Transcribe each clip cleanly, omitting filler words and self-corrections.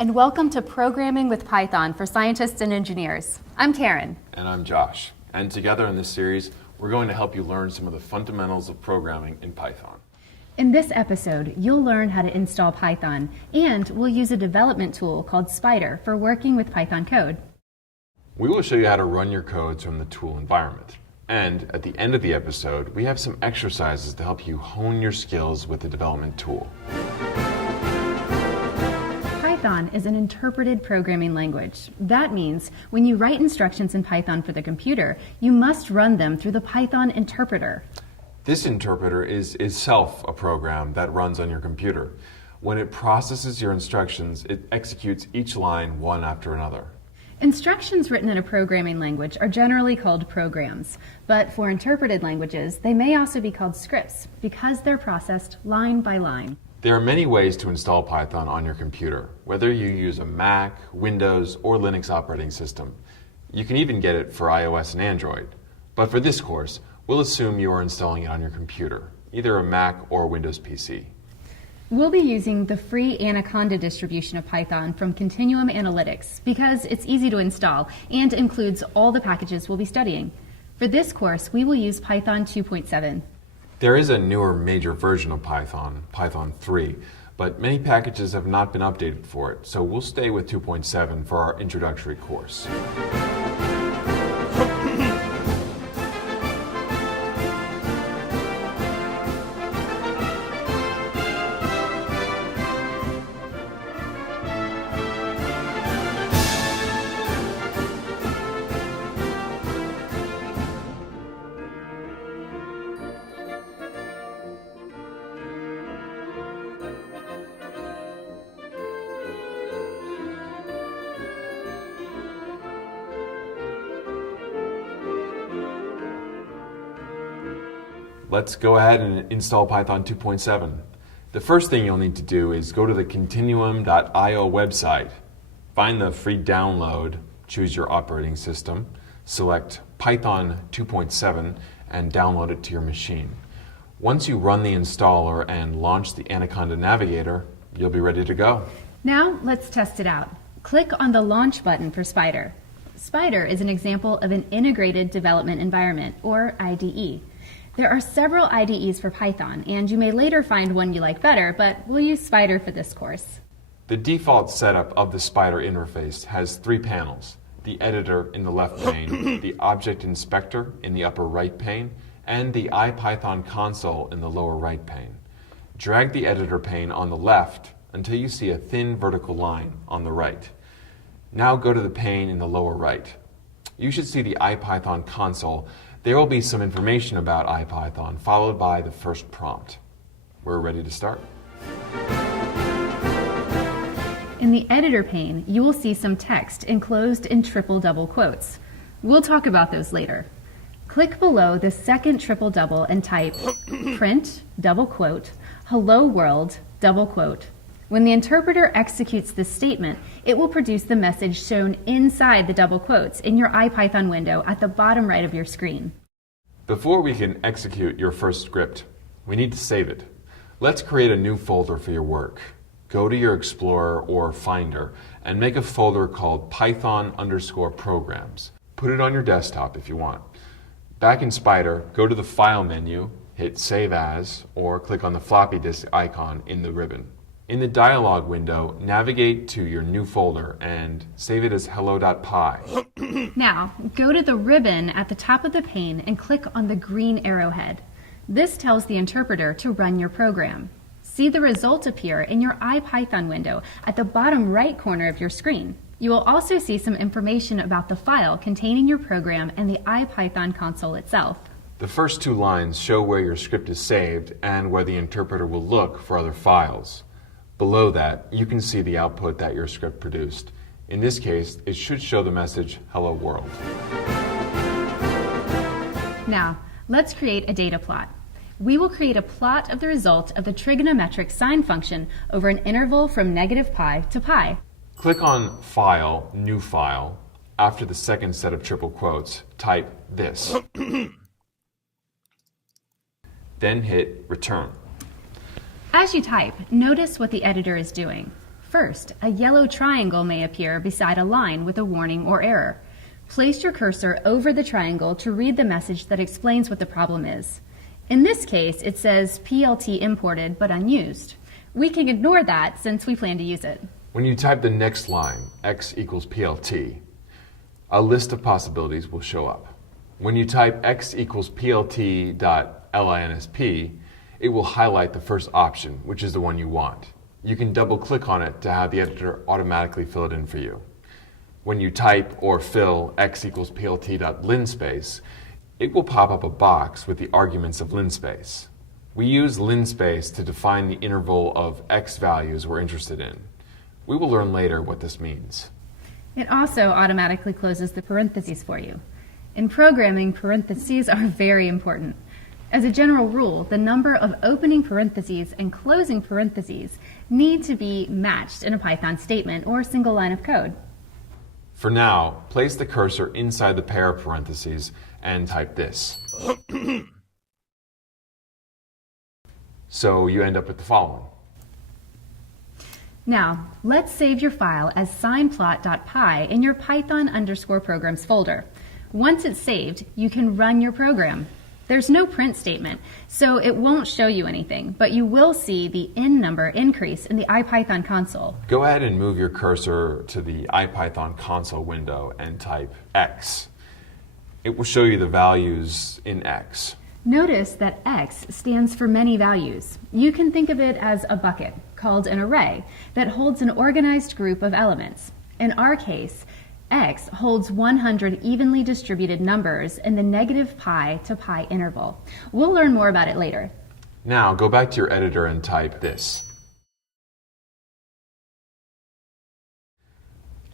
and welcome to Programming with Python for Scientists and Engineers. I'm Karen. And I'm Josh. And together in this series, we're going to help you learn some of the fundamentals of programming in Python. In this episode, you'll learn how to install Python, and we'll use a development tool called Spyder for working with Python code. We will show you how to run your codes from the tool environment. And at the end of the episode, we have some exercises to help you hone your skills with the development tool. Python is an interpreted programming language. That means when you write instructions in Python for the computer, you must run them through the Python interpreter. This interpreter is itself a program that runs on your computer. When it processes your instructions, it executes each line one after another. Instructions written in a programming language are generally called programs, but for interpreted languages, they may also be called scripts because they're processed line by line. There are many ways to install Python on your computer, whether you use a Mac, Windows, or Linux operating system. You can even get it for iOS and Android. But for this course, we'll assume you are installing it on your computer, either a Mac or Windows PC. We'll be using the free Anaconda distribution of Python from Continuum Analytics because it's easy to install and includes all the packages we'll be studying. For this course, we will use Python 2.7. There is a newer major version of Python, Python 3, but many packages have not been updated for it, so we'll stay with 2.7 for our introductory course. Let's go ahead and install Python 2.7. The first thing you'll need to do is go to the continuum.io website, find the free download, choose your operating system, select Python 2.7, and download it to your machine. Once you run the installer and launch the Anaconda Navigator, you'll be ready to go. Now let's test it out. Click on the Launch button for Spyder. Spyder is an example of an integrated development environment, or IDE. There are several IDEs for Python, and you may later find one you like better, but we'll use Spyder for this course. The default setup of the Spyder interface has three panels: the editor in the left pane, the object inspector in the upper right pane, and the IPython console in the lower right pane. Drag the editor pane on the left until you see a thin vertical line on the right. Now go to the pane in the lower right. You should see the IPython console. There will be some information about IPython, followed by the first prompt. We're ready to start. In the editor pane, you will see some text enclosed in triple double quotes. We'll talk about those later. Click below the second triple double and type print, double quote, hello world, double quote. When the interpreter executes this statement, it will produce the message shown inside the double quotes in your IPython window at the bottom right of your screen. Before we can execute your first script, we need to save it. Let's create a new folder for your work. Go to your Explorer or Finder and make a folder called Python_programs. Put it on your desktop if you want. Back in Spyder, go to the File menu, hit Save As, or click on the floppy disk icon in the ribbon. In the dialog window, navigate to your new folder and save it as hello.py. Now, go to the ribbon at the top of the pane and click on the green arrowhead. This tells the interpreter to run your program. See the result appear in your IPython window at the bottom right corner of your screen. You will also see some information about the file containing your program and the IPython console itself. The first two lines show where your script is saved and where the interpreter will look for other files. Below that, you can see the output that your script produced. In this case, it should show the message, hello world. Now, let's create a data plot. We will create a plot of the result of the trigonometric sine function over an interval from -pi to pi. Click on File, New File. After the second set of triple quotes, type this. Then hit Return. As you type, notice what the editor is doing. First, a yellow triangle may appear beside a line with a warning or error. Place your cursor over the triangle to read the message that explains what the problem is. In this case, it says PLT imported but unused. We can ignore that since we plan to use it. When you type the next line, x equals PLT, a list of possibilities will show up. When you type x equals PLT.linsp, it will highlight the first option, which is the one you want. You can double click on it to have the editor automatically fill it in for you. When you type or fill x equals PLT.linspace, it will pop up a box with the arguments of linspace. We use linspace to define the interval of x values we're interested in. We will learn later what this means. It also automatically closes the parentheses for you. In programming, parentheses are very important. As a general rule, the number of opening parentheses and closing parentheses need to be matched in a Python statement or single line of code. For now, place the cursor inside the pair of parentheses and type this. So you end up with the following. Now, let's save your file as signplot.py in your Python_programs folder. Once it's saved, you can run your program. There's no print statement, so it won't show you anything, but you will see the in number increase in the IPython console. Go ahead and move your cursor to the IPython console window and type x. It will show you the values in x. Notice that X stands for many values. You can think of it as a bucket, called an array, that holds an organized group of elements. In our case, X holds 100 evenly distributed numbers in the negative pi to pi interval. We'll learn more about it later. Now go back to your editor and type this.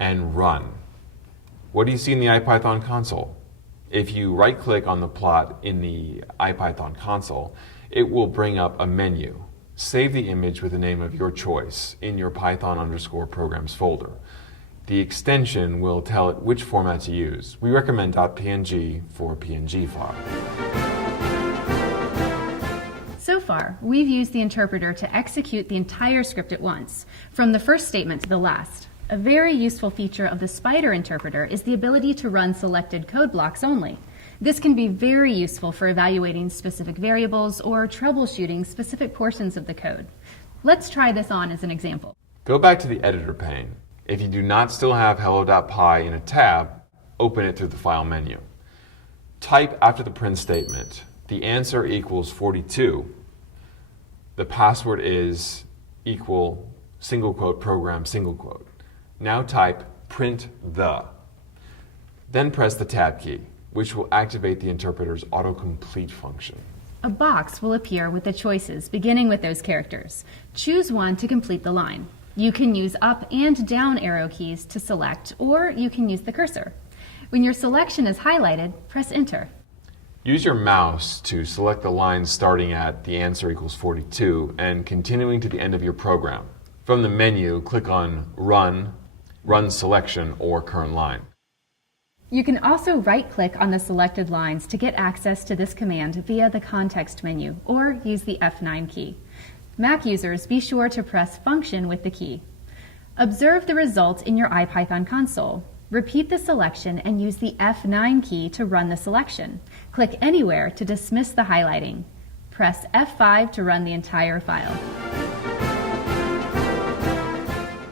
And run. What do you see in the IPython console? If you right-click on the plot in the IPython console, it will bring up a menu. Save the image with the name of your choice in your Python_programs folder. The extension will tell it which format to use. We recommend .png for PNG file. So far, we've used the interpreter to execute the entire script at once, from the first statement to the last. A very useful feature of the Spider interpreter is the ability to run selected code blocks only. This can be very useful for evaluating specific variables or troubleshooting specific portions of the code. Let's try this on as an example. Go back to the editor pane. If you do not still have hello.py in a tab, open it through the file menu. Type after the print statement, the answer equals 42. The password is equal single quote program single quote. Now type print the. Then press the tab key, which will activate the interpreter's autocomplete function. A box will appear with the choices beginning with those characters. Choose one to complete the line. You can use up and down arrow keys to select, or you can use the cursor. When your selection is highlighted, press enter. Use your mouse to select the line starting at the answer equals 42 and continuing to the end of your program. From the menu, click on Run, Run Selection, or Current Line. You can also right-click on the selected lines to get access to this command via the context menu, or use the F9 key. Mac users, be sure to press Function with the key. Observe the result in your IPython console. Repeat the selection and use the F9 key to run the selection. Click anywhere to dismiss the highlighting. Press F5 to run the entire file.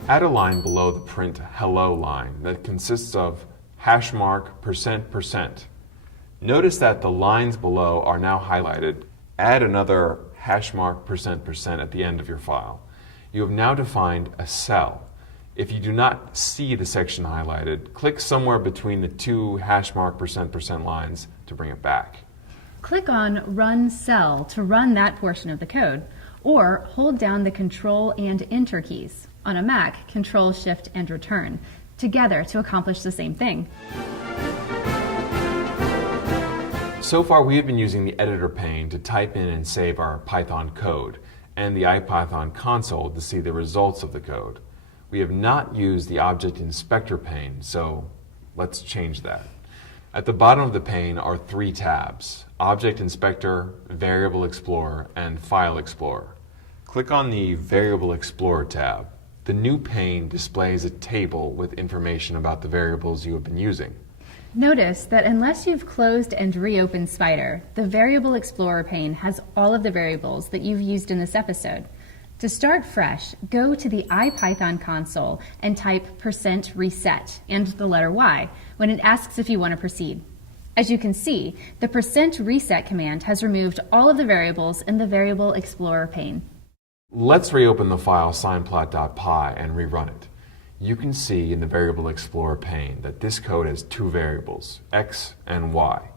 Add a line below the print hello line that consists of #%%. Notice that the lines below are now highlighted. Add another #%% at the end of your file. You have now defined a cell. If you do not see the section highlighted, click somewhere between the two #%% lines to bring it back. Click on Run Cell to run that portion of the code, or hold down the Control and Enter keys. On a Mac, Control, Shift, and Return, together to accomplish the same thing. So far, we have been using the editor pane to type in and save our Python code, and the IPython console to see the results of the code. We have not used the Object Inspector pane, so let's change that. At the bottom of the pane are three tabs: Object Inspector, Variable Explorer, and File Explorer. Click on the Variable Explorer tab. the new pane displays a table with information about the variables you have been using. Notice that unless you've closed and reopened Spider, the Variable Explorer pane has all of the variables that you've used in this episode. To start fresh, go to the IPython console and type %reset and the letter Y when it asks if you want to proceed. As you can see, the %reset command has removed all of the variables in the Variable Explorer pane. Let's reopen the file signplot.py and rerun it. You can see in the Variable Explorer pane that this code has two variables, x and y.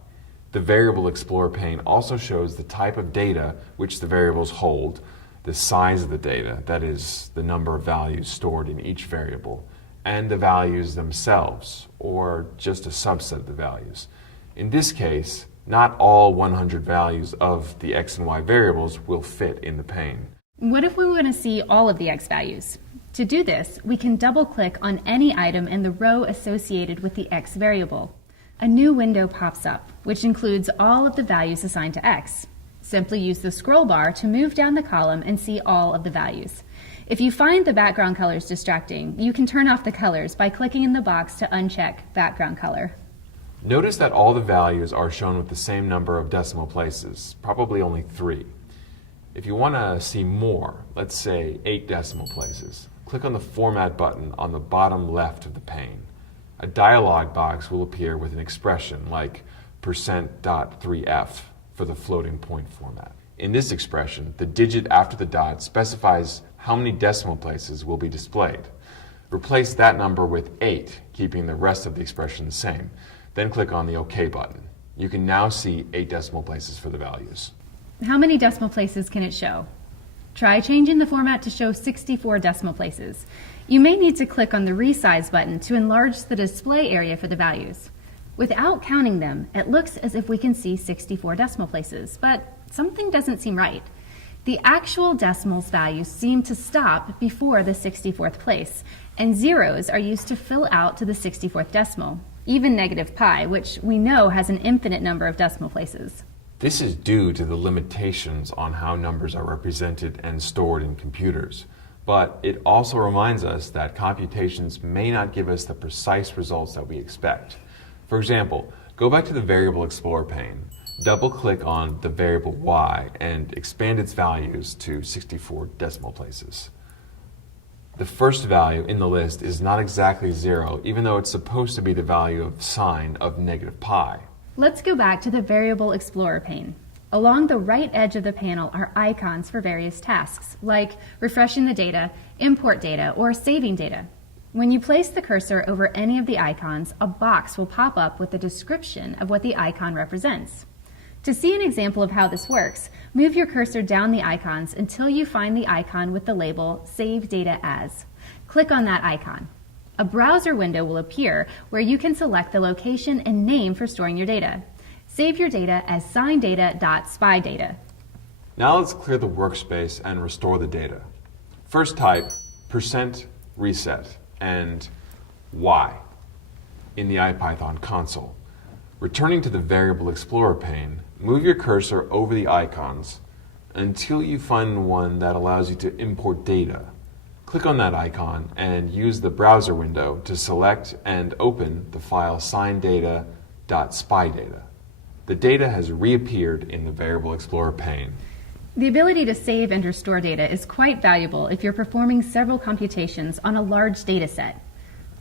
The Variable Explorer pane also shows the type of data which the variables hold, the size of the data, that is, the number of values stored in each variable, and the values themselves, or just a subset of the values. In this case, not all 100 values of the x and y variables will fit in the pane. What if we want to see all of the x values? To do this, we can double-click on any item in the row associated with the x variable. A new window pops up, which includes all of the values assigned to x. Simply use the scroll bar to move down the column and see all of the values. If you find the background colors distracting, you can turn off the colors by clicking in the box to uncheck background color. Notice that all the values are shown with the same number of decimal places, probably only 3. If you want to see more, let's say 8 decimal places, click on the Format button on the bottom left of the pane. A dialog box will appear with an expression like %.3f for the floating point format. In this expression, the digit after the dot specifies how many decimal places will be displayed. Replace that number with 8, keeping the rest of the expression the same. Then click on the OK button. You can now see 8 decimal places for the values. How many decimal places can it show? Try changing the format to show 64 decimal places. You may need to click on the Resize button to enlarge the display area for the values. Without counting them, it looks as if we can see 64 decimal places, but something doesn't seem right. The actual decimals values seem to stop before the 64th place, and zeros are used to fill out to the 64th decimal, even negative pi, which we know has an infinite number of decimal places. This is due to the limitations on how numbers are represented and stored in computers. But it also reminds us that computations may not give us the precise results that we expect. For example, go back to the Variable Explorer pane, double-click on the variable y, and expand its values to 64 decimal places. The first value in the list is not exactly 0, even though it's supposed to be the value of sine of negative pi. Let's go back to the Variable Explorer pane. Along the right edge of the panel are icons for various tasks, like refreshing the data, import data, or saving data. When you place the cursor over any of the icons, a box will pop up with a description of what the icon represents. To see an example of how this works, move your cursor down the icons until you find the icon with the label Save Data As. Click on that icon. A browser window will appear where you can select the location and name for storing your data. Save your data as signdata.spydata. Now let's clear the workspace and restore the data. First type %reset and y in the IPython console. Returning to the Variable Explorer pane, move your cursor over the icons until you find one that allows you to import data. Click on that icon and use the browser window to select and open the file signdata.spydata. The data has reappeared in the Variable Explorer pane. The ability to save and restore data is quite valuable if you're performing several computations on a large data set.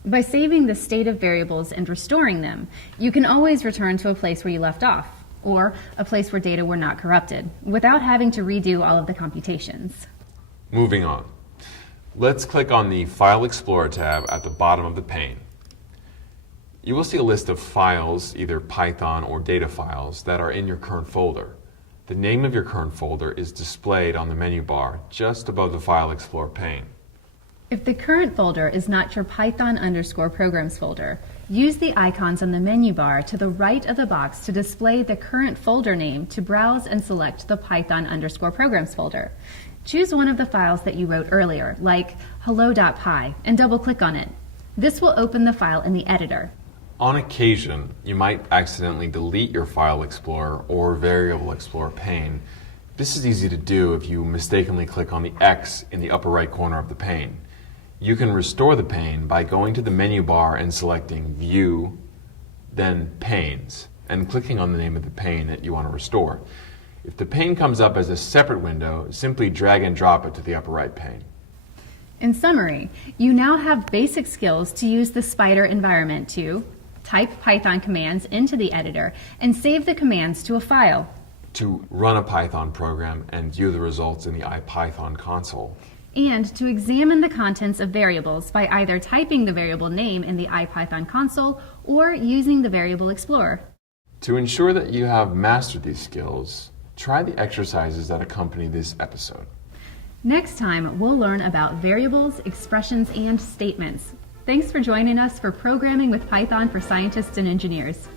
By saving the state of variables and restoring them, you can always return to a place where you left off, or a place where data were not corrupted, without having to redo all of the computations. Moving on. Let's click on the File Explorer tab at the bottom of the pane. You will see a list of files, either Python or data files, that are in your current folder. The name of your current folder is displayed on the menu bar just above the File Explorer pane. If the current folder is not your Python_programs folder, use the icons on the menu bar to the right of the box to display the current folder name to browse and select the Python_programs folder. Choose one of the files that you wrote earlier, like hello.py, and double-click on it. This will open the file in the editor. On occasion, you might accidentally delete your File Explorer or Variable Explorer pane. This is easy to do if you mistakenly click on the X in the upper right corner of the pane. You can restore the pane by going to the menu bar and selecting View, then Panes, and clicking on the name of the pane that you want to restore. If the pane comes up as a separate window, simply drag and drop it to the upper right pane. In summary, you now have basic skills to use the Spyder environment to type Python commands into the editor and save the commands to a file, to run a Python program and view the results in the IPython console, and to examine the contents of variables by either typing the variable name in the IPython console or using the Variable Explorer. To ensure that you have mastered these skills, try the exercises that accompany this episode. Next time, we'll learn about variables, expressions, and statements. Thanks for joining us for Programming with Python for Scientists and Engineers.